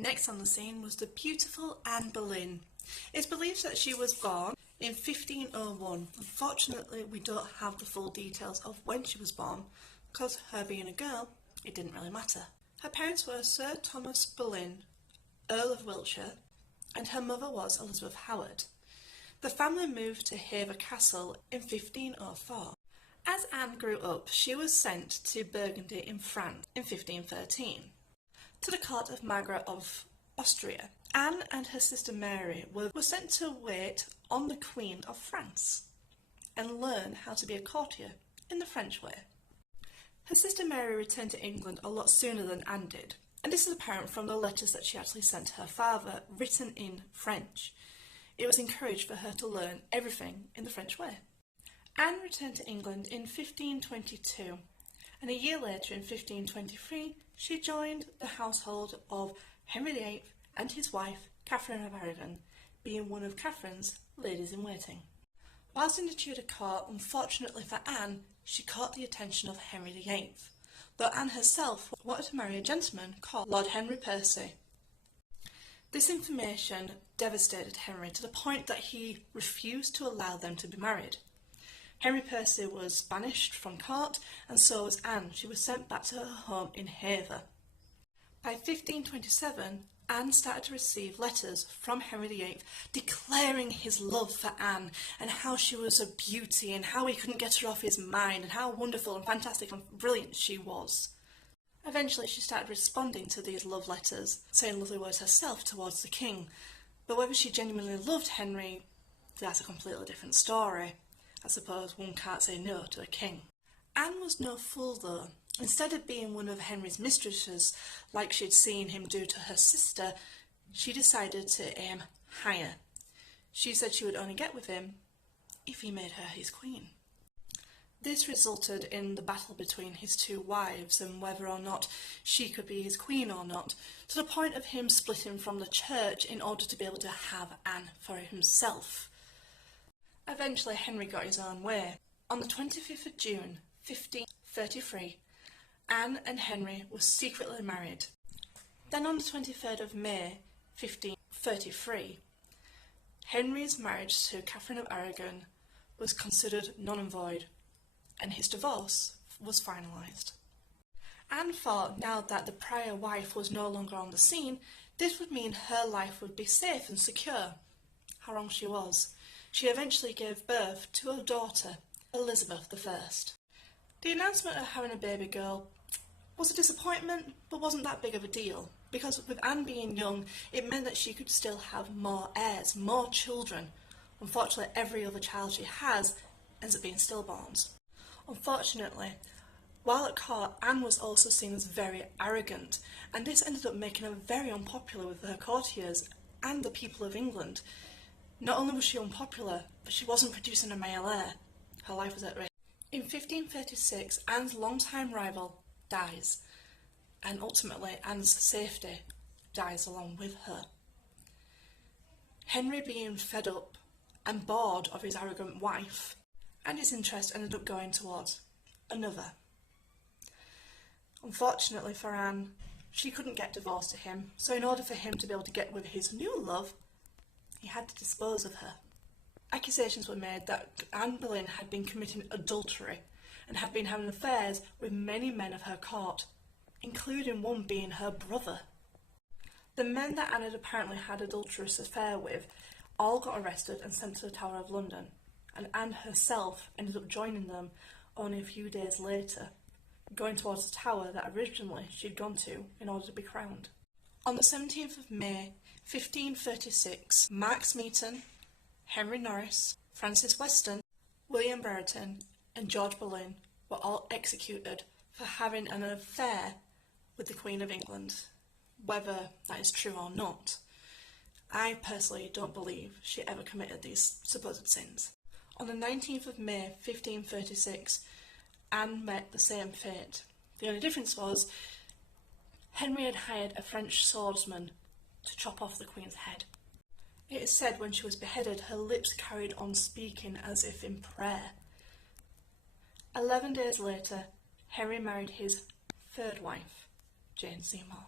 Next on the scene was the beautiful Anne Boleyn. It's believed that she was born in 1501. Unfortunately, we don't have the full details of when she was born, because her being a girl, it didn't really matter. Her parents were Sir Thomas Bullen, Earl of Wiltshire, and her mother was Elizabeth Howard. The family moved to Hever Castle in 1504. As Anne grew up, she was sent to Burgundy in France in 1513, to the court of Margaret of Austria. Anne and her sister Mary were sent to wait on the Queen of France and learn how to be a courtier in the French way. Her sister Mary returned to England a lot sooner than Anne did, and this is apparent from the letters that she actually sent to her father, written in French. It was encouraged for her to learn everything in the French way. Anne returned to England in 1522, and a year later, in 1523, she joined the household of Henry VIII and his wife, Catherine of Aragon, being one of Catherine's ladies-in-waiting. Whilst in the Tudor court, unfortunately for Anne, she caught the attention of Henry VIII, though Anne herself wanted to marry a gentleman called Lord Henry Percy. This information devastated Henry to the point that he refused to allow them to be married. Henry Percy was banished from court, and so was Anne. She was sent back to her home in Hever. By 1527, Anne started to receive letters from Henry VIII declaring his love for Anne and how she was a beauty and how he couldn't get her off his mind and how wonderful and fantastic and brilliant she was. Eventually she started responding to these love letters, saying lovely words herself towards the king, but whether she genuinely loved Henry, that's a completely different story. I suppose one can't say no to a king. Anne was no fool though. Instead of being one of Henry's mistresses, like she'd seen him do to her sister, she decided to aim higher. She said she would only get with him if he made her his queen. This resulted in the battle between his two wives and whether or not she could be his queen or not, to the point of him splitting from the church in order to be able to have Anne for himself. Eventually Henry got his own way. On the 25th of June, 1533, Anne and Henry were secretly married. Then on the 23rd of May, 1533, Henry's marriage to Catherine of Aragon was considered null and void, and his divorce was finalised. Anne thought now that the prior wife was no longer on the scene, this would mean her life would be safe and secure. How wrong she was. She eventually gave birth to a daughter, Elizabeth I. The announcement of having a baby girl was a disappointment, but wasn't that big of a deal, because with Anne being young, it meant that she could still have more heirs, more children. Unfortunately, every other child she has ends up being stillborns. Unfortunately, while at court, Anne was also seen as very arrogant, and this ended up making her very unpopular with her courtiers and the people of England. Not only was she unpopular, but she wasn't producing a male heir. Her life was at risk. In 1536, Anne's longtime rival dies, and ultimately Anne's safety dies along with her. Henry, being fed up and bored of his arrogant wife, and his interest ended up going towards another. Unfortunately for Anne, she couldn't get divorced to him, so in order for him to be able to get with his new love, he had to dispose of her. Accusations were made that Anne Boleyn had been committing adultery and had been having affairs with many men of her court, including one being her brother. The men that Anne had apparently had adulterous affair with all got arrested and sent to the Tower of London, and Anne herself ended up joining them only a few days later, going towards the tower that originally she'd gone to in order to be crowned. On the 17th of May, 1536, Mark Smeaton, Henry Norris, Francis Weston, William Brereton and George Boleyn were all executed for having an affair with the Queen of England. Whether that is true or not, I personally don't believe she ever committed these supposed sins. On the 19th of May 1536, Anne met the same fate. The only difference was Henry had hired a French swordsman to chop off the Queen's head. It is said when she was beheaded, her lips carried on speaking as if in prayer. 11 days later, Henry married his third wife, Jane Seymour.